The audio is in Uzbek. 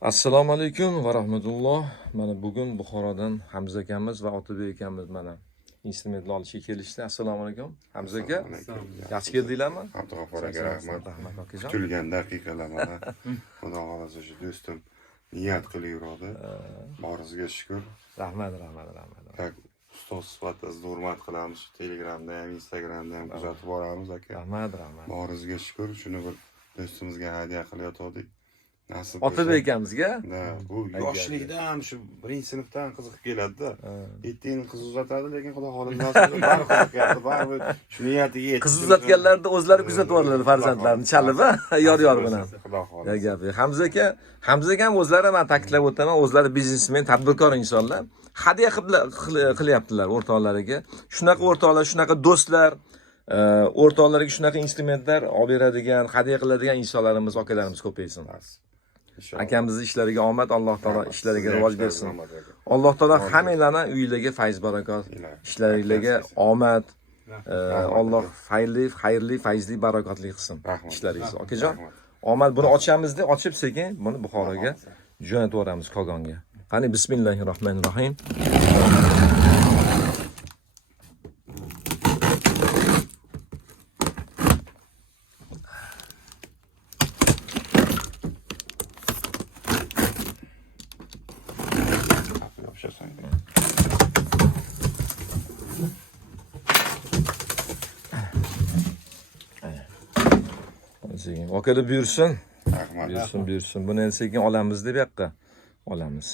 Assalomu alaykum va rahmatulloh. Mana bugun Buxorodan Hamza akamiz va Otabek akamiz mana instrumentni olishga kelishdi. Assalomu alaykum. Hamza aka, yaxshi keldinglarmi? Abdug'affor aka, rahmat. Rahmat okajon. Kutilgan daqiqalar mana. Xudo xolasa shu do'stim niyat qilib yuradi. Boringizga shukr. Rahmat. Ustoz sifatida sizni hurmat qilamiz. Telegramda ham, Instagramda ham kuzatib boramiz aka. Rahmat. Boringizga shukr. Shuni bir do'stimizga hadya qilayotgandik. Nasib Otabek akamizga. Bu yoshlikdan shu 1-sinfdan qiziqib keladi-da. 7 yil qiz uzatadi, lekin xudo xolasa baribir shu niyatiga yetdi. Qiz uzatganlarda o'zlari kuzatib boradilar farzandlarini chalib, yor bilan. Xudo xolasa. Gapi. Hamza akam o'zlari men ta'kidlab o'taman, o'zlari biznesmen, tadbirkor insonlar. Hadya qilyaptilar o'rtoqlariga. Shunaqa o'rtoqlar, shunaqa do'stlar, o'rtoqlarga shunaqa instrumentlar olib beradigan, hadya qiladigan insonlarimiz, akalarimiz ko'paysin. Akamizning ishlariga omad, Alloh taolo ishlariga rivoj bersin. Alloh taolo hammanglarni uyiga fayz barakot, ishlaringizga omad, Alloh xayrli, fayzli, barakotli qilsin ishlaringizni. Akajon, omad buni ochamiz-da, ochib sekin buni Buxoroga jo'natib yuboramiz Kogonga. Qani bismillahirrohmanirrohim. Akalar buyursin. Rahmat. Buyursin. Buni endi sekin olamiz deb yoqqa olamiz.